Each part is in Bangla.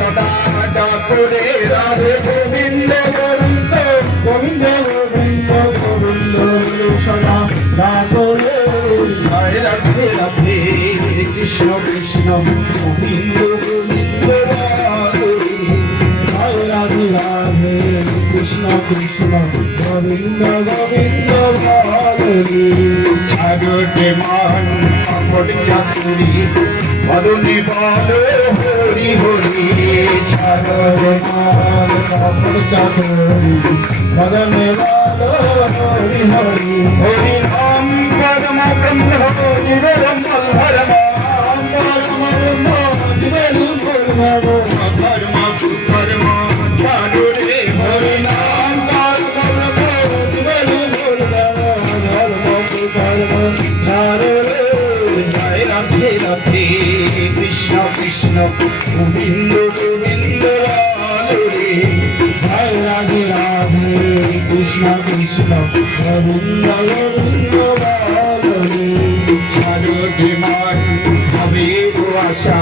সদা ডাকরে রাধে গোবিন্দ গোবিন্দ গোবিন্দ গোবিন্দ গোবিন্দ সদা ডাকরে জয় রাধে রাধে কৃষ্ণ কৃষ্ণ গোবিন্দ গোবিন্দ রাধে রাধে রাধে কৃষ্ণ কৃষ্ণ গোবিন্দ গোবিন্দ হরে ছাগটে মান চাকরি মদনী বলো হরি হরি চাকরে কাপড় চাকরি মদনে বলো হরি হরি হরি রাম পরম ব্রহ্ম নিরম হরমা রাধে কৃষ্ণ কৃষ্ণ, গোবিন্দ গোবিন্দ, রাধে। রাধে রাধে, কৃষ্ণ কৃষ্ণ, গোবিন্দ গোবিন্দ, রাধে। ছাড়োটে মান হবে আশা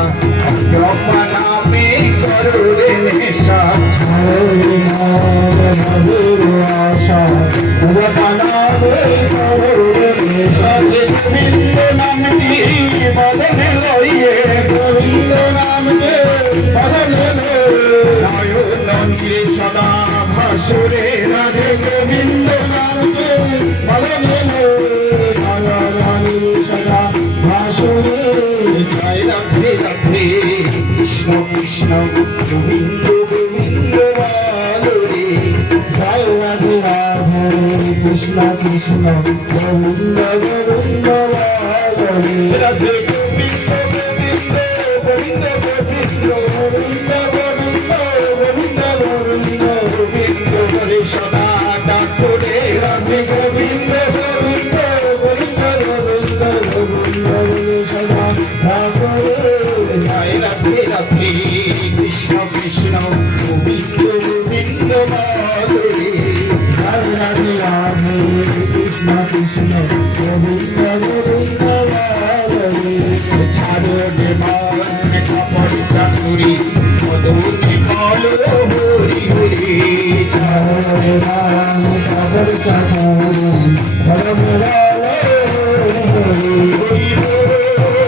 ব্রহ্মা নামে করো রে নেশা। ছাড়োটে মান হবে আশা ব্রহ্মা নামে করো রে নেশা ফিরে সদা বাসরে রাধে গোবিন্দ কারবে ভালো মেলে ভালো রানী সদা বাসরে। জয় রাধে রাধে, কৃষ্ণ কৃষ্ণ রাধে রাধে কৃষ্ণ কৃষ্ণ গোবিন্দ গোবিন্দ জয় রাধে রাধে কৃষ্ণ কৃষ্ণ গোবিন্দ গোবিন্দ মাধুরী ছাড়ো যে মন কাপড় চাতুরি মধুরি বলো হরি হরি ছাড়ো রে রাম কাপড় চাতুরি ধর্ম হরি হরি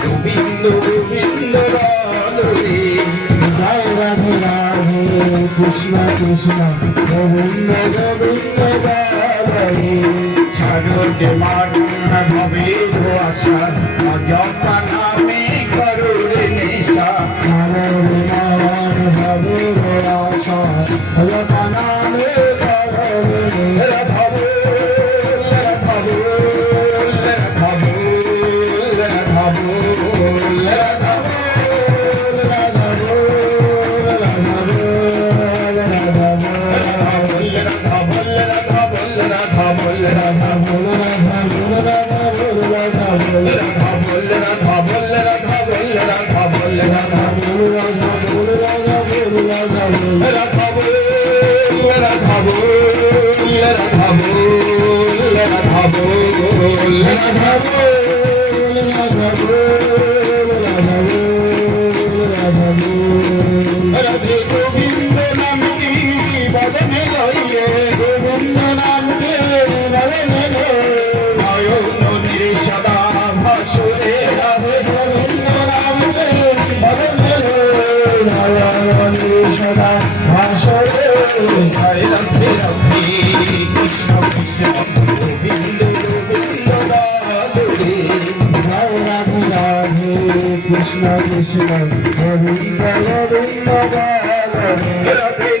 কৃষ্ণ কৃষ্ণ গোবিন্দ গোবিন্দ সাগরকে মারুন ভবে আশা অযথা নামে করুণে নিশা সাগর মারুন ভবে আশা রাখাবো রাখাবো রাখাবো রাখাবো রাখাবো রাখাবো রাখাবো সদা ভাসুরে জয় রাধে রাধে কৃষ্ণ কৃষ্ণ গোবিন্দ গোবিন্দ রাধে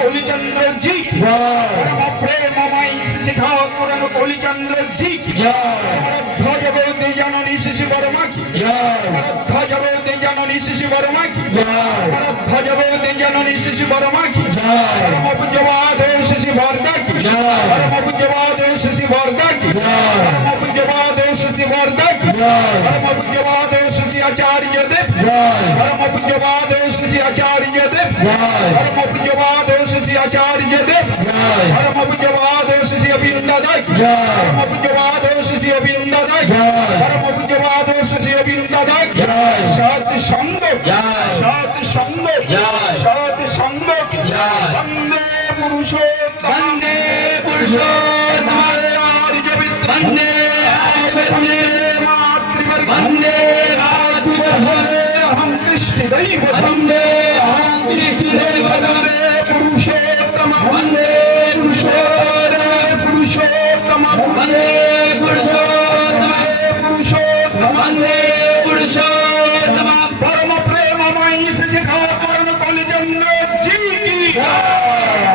কলিচন্দ্র জি পরম প্রেমময় শ্রী ঠাকুরন কলিচন্দ্র জি ধ্বজবতী জননী শিশু বর্মা কি? ধ্বজবতী জননী শিশু বর্মা কি? ধ্বজবতী জননী শিশু বর্মা কি? পরম পূজ্যবাদ শিশু বর্গা কি? পরম পূজ্যবাদ শিশু বর্গা কি? পরম परम पूज्यवाद श्री आचार्य देव परम पूज्यवाद श्री आचार्य देव परम पूज्यवाद श्री आचार्य देव परम पूज्यवाद श्री अभिनंदा जाय परम पूज्यवाद श्री अभिनंदा जाय परम पूज्यवाद श्री अभिनंदा जाय सत संग सत संग सत संग वंदे पुरुषो वंदे पुरुषो